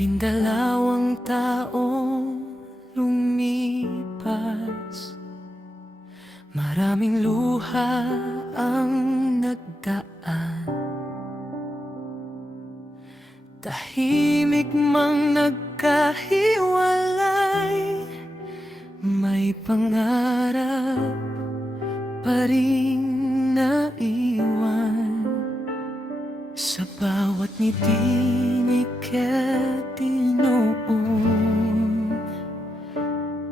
12 taong lumipas, maraming luha ang nagdaan. Tahimik mang nagkahiwalay, may pangarap pa rin naiwan. Sa bawat ngiti ni Ketinoon,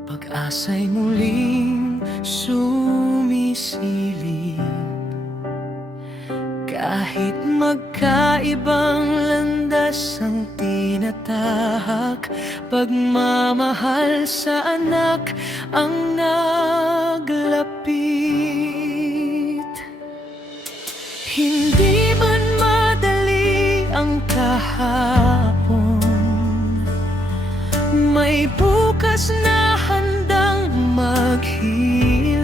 pag-asa'y muling sumisilip. Kahit magkaibang landas ang tinatahak, pagmamahal sa anak ang naglapit. Hindi man madali ang kahapon, may bukas na handang maghilom.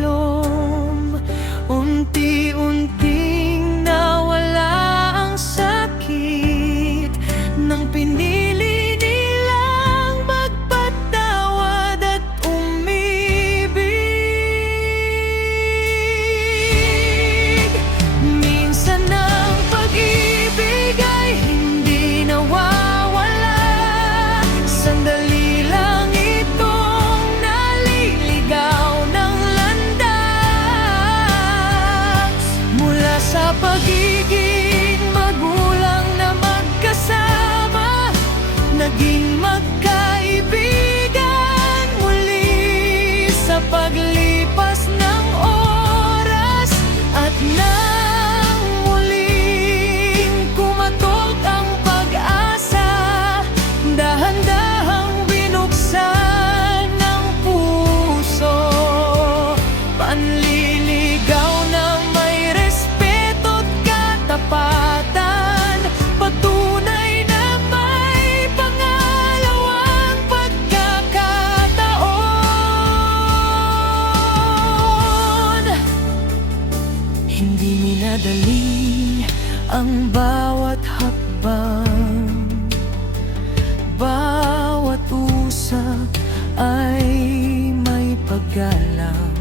Unti-unting nawala ang sakit nang pinili nilang magpatawad at umibig. Minsan ang pag-ibig ay hindi nawawala, sandali lang itong naliligaw ng landas. Mula sa pagiging magulang na magkasama, naging magkaibigan muli sa paglipas ng oras. At nang muling kumatok ang pag-asa, dahan-dahang binuksan ng puso, panliligaw na may respeto't katapatan, patunay na may pangalawang pagkakataon. Hindi minadali ang bawat hakbang, bawat usap ay may paggalang.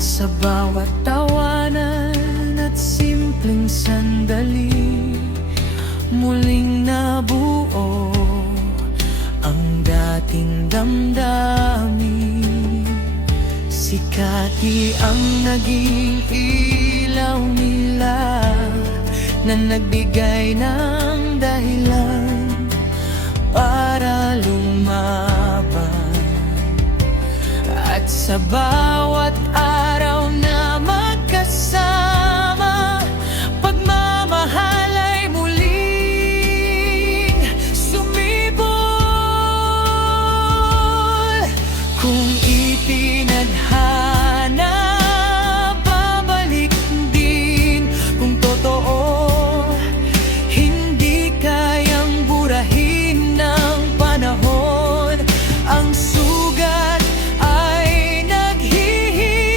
Sa bawat tawanan at simpleng sandali, muling nabuo ang dating damdamin. Si Cathy ang naging ilaw nila, na nagbigay ng dahilan para lumaban. At sa bawat araw na magkasama, pagmamahal ay muling sumibol. Kung itinadhana, babalik din. Kung totoo, hindi kayang burahin ng panahon. Ang sugat ay naghihintay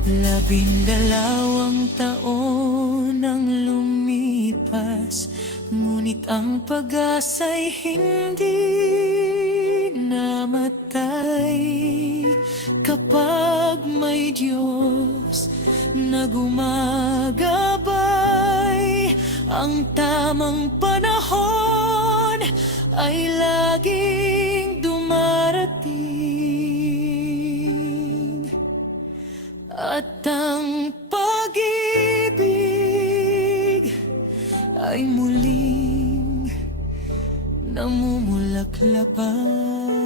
12 taon ang lumipas, ngunit ang pag-asa'y hindi namatay. Kapag may Diyos na gumagabay, ang tamang panahon ay laging dumarating. At ang pag-ibig ay muling namumulaklapan.